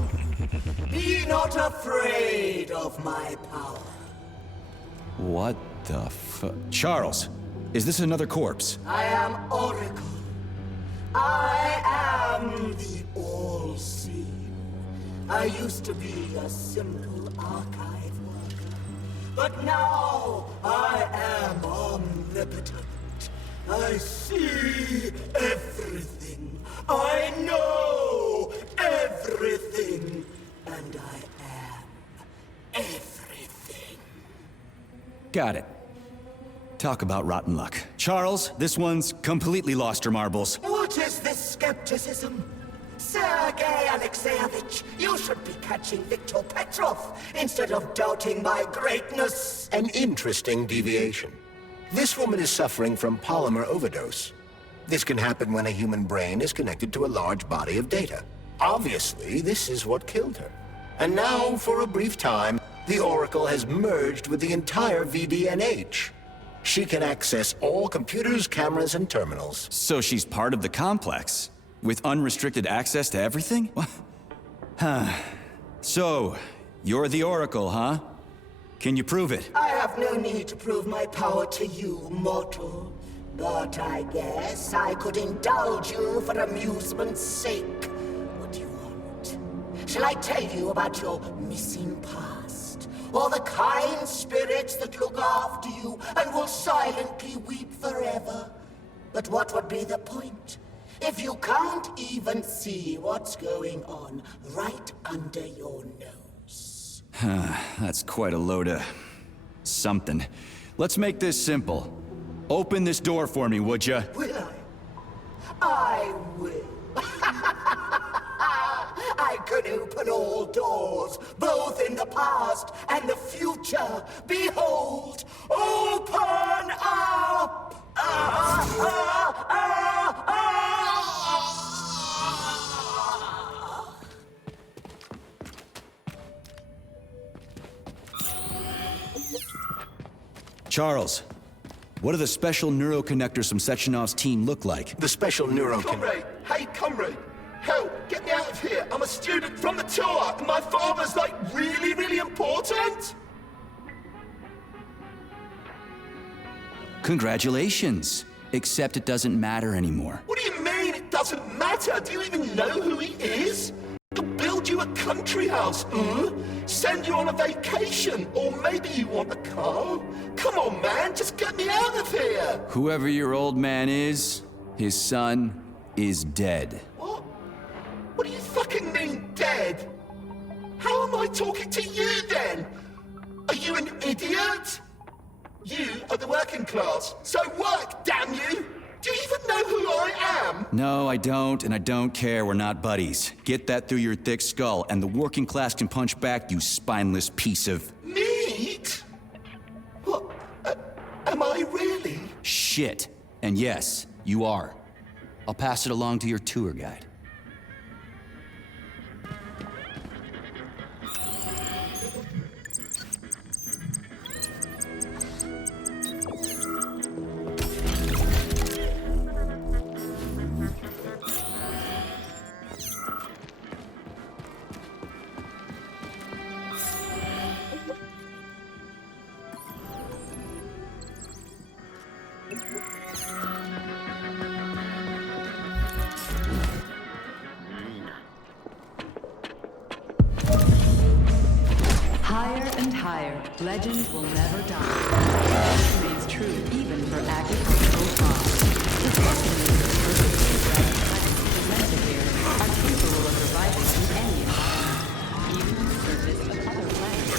Be not afraid of my power. What the Charles, is this another corpse? I am Oracle. I am the all-seeing. I used to be a simple archive worker, but now I am omnipotent. I see everything. I know everything. And I am everything. Got it. Talk about rotten luck. Charles, this one's completely lost her marbles. What is this skepticism? Sergei Alexeyevich, you should be catching Viktor Petrov instead of doubting my greatness. An interesting deviation. This woman is suffering from polymer overdose. This can happen when a human brain is connected to a large body of data. Obviously, this is what killed her. And now, for a brief time, the Oracle has merged with the entire VDNH. She can access all computers, cameras, and terminals. So she's part of the complex, with unrestricted access to everything? Huh. So, you're the Oracle, huh? Can you prove it? I have no need to prove my power to you, mortal. But I guess I could indulge you for amusement's sake. What do you want? Shall I tell you about your missing past? Or the kind spirits that look after you and will silently weep forever? But what would be the point if you can't even see what's going on right under your nose? That's quite a load of something. Let's make this simple. Open this door for me, would ya? Will I? I will. I can open all doors, both in the past and the future. Behold, open up! Charles, what do the special neuroconnectors from Sechenov's team look like? The special Comrade! Hey, comrade! Help! Get me out of here! I'm a student from the tour, and my father's, like, really, really important! Congratulations. Except it doesn't matter anymore. What do you mean it doesn't matter? Do you even know who he is? He'll build you a country house, send you on a vacation, or maybe you want a car. Come on, man, just get me out of here! Whoever your old man is, his son is dead. What? What do you fucking mean, dead? How am I talking to you, then? Are you an idiot? You are the working class, so work, damn you! Do you even know who I am? No, I don't, and I don't care. We're not buddies. Get that through your thick skull, and the working class can punch back, you spineless piece of... Meat? What? Am I really? shit. And yes, you are. I'll pass it along to your tour guide. Higher and higher, legends will never die. This remains true even for agricultural farms. The specimens of perfectly bred plants presented here are capable of surviving in any environment, even on the surface of other planets.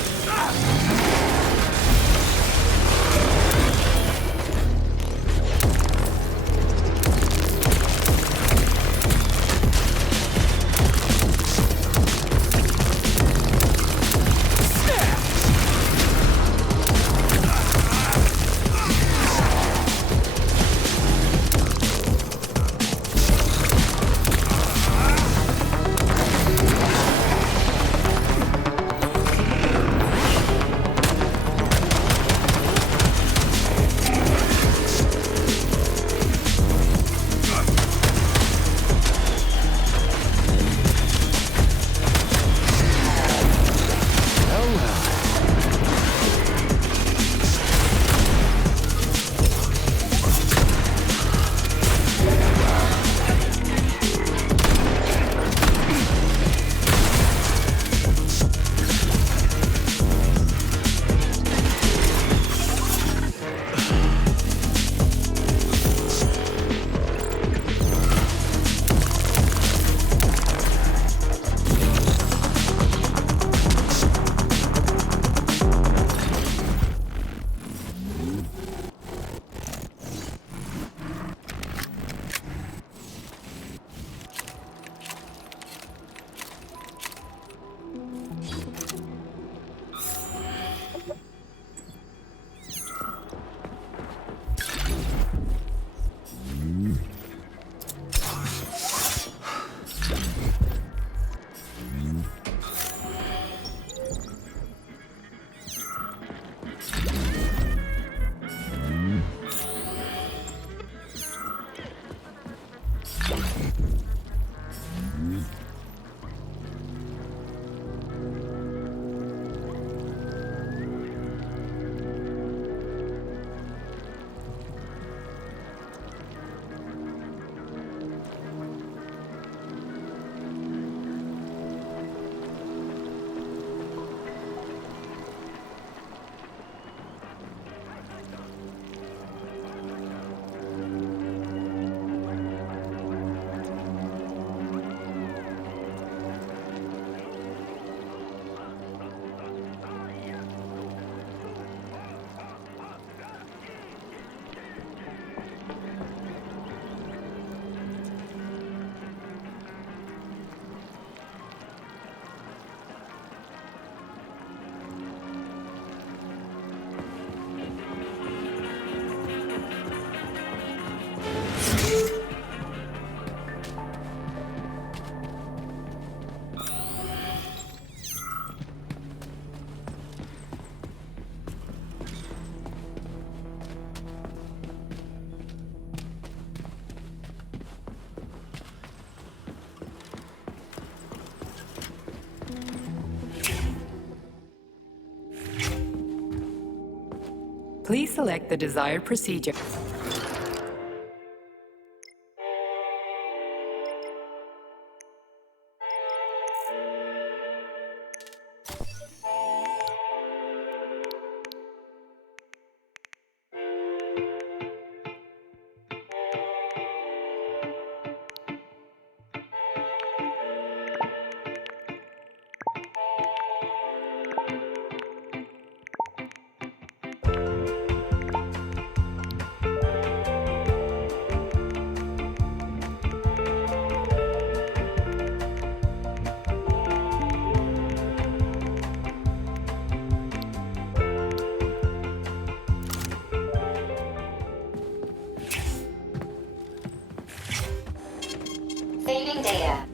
Please select the desired procedure. Saving data.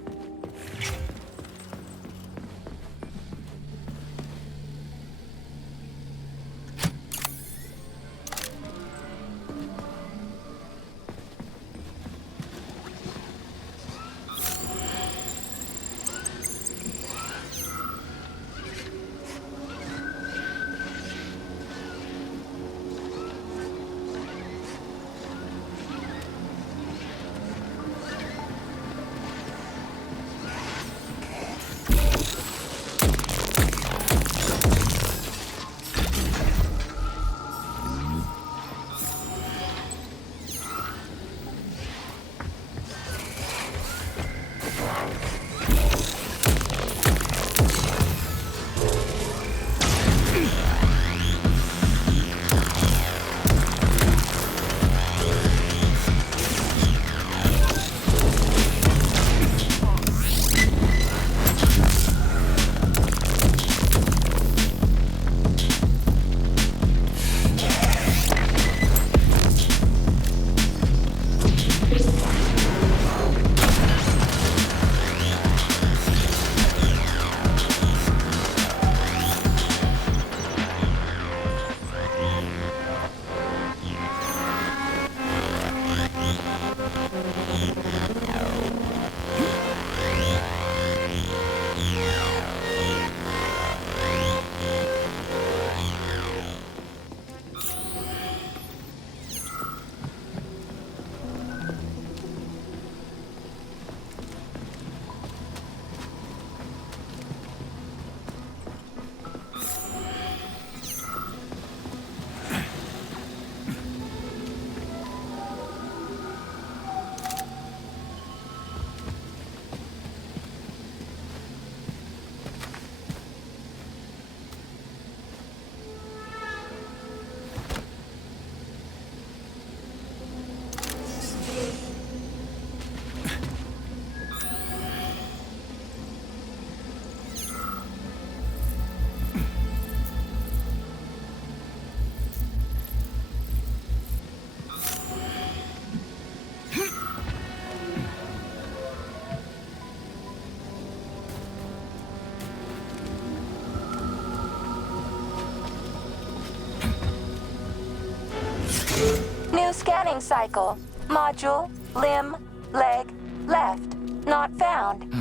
New scanning cycle. Module, limb, leg, left. Not found.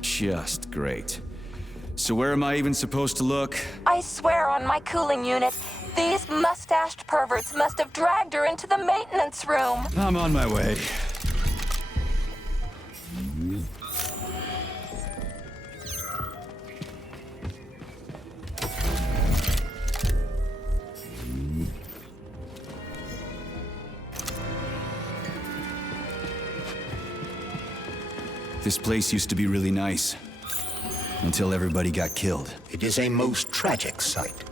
Just great. So where am I even supposed to look? I swear on my cooling unit, these mustached perverts must have dragged her into the maintenance room. I'm on my way. This place used to be really nice. Until everybody got killed. It is a most tragic sight.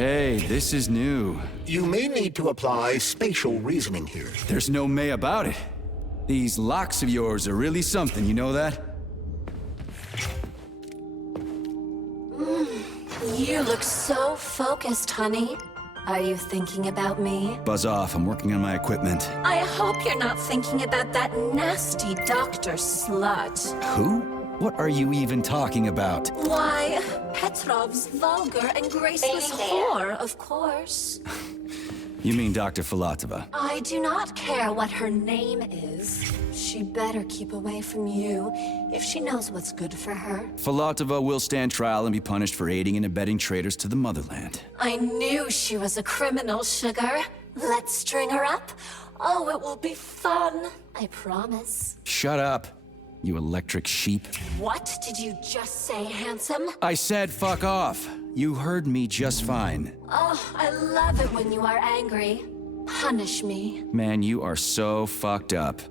Hey, this is new. You may need to apply spatial reasoning here. There's no may about it. These locks of yours are really something, you know that? You look so focused, honey. Are you thinking about me? Buzz off, I'm working on my equipment. I hope you're not thinking about that nasty doctor slut. Who? What are you even talking about? Why, Petrov's vulgar and graceless Baby whore, of course. You mean Dr. Filatova? I do not care what her name is. She better keep away from you if she knows what's good for her. Filatova will stand trial and be punished for aiding and abetting traitors to the motherland. I knew she was a criminal, sugar. Let's string her up. Oh, it will be fun. I promise. Shut up, you electric sheep. What did you just say, handsome? I said fuck off. You heard me just fine. Oh, I love it when you are angry. Punish me. Man, you are so fucked up.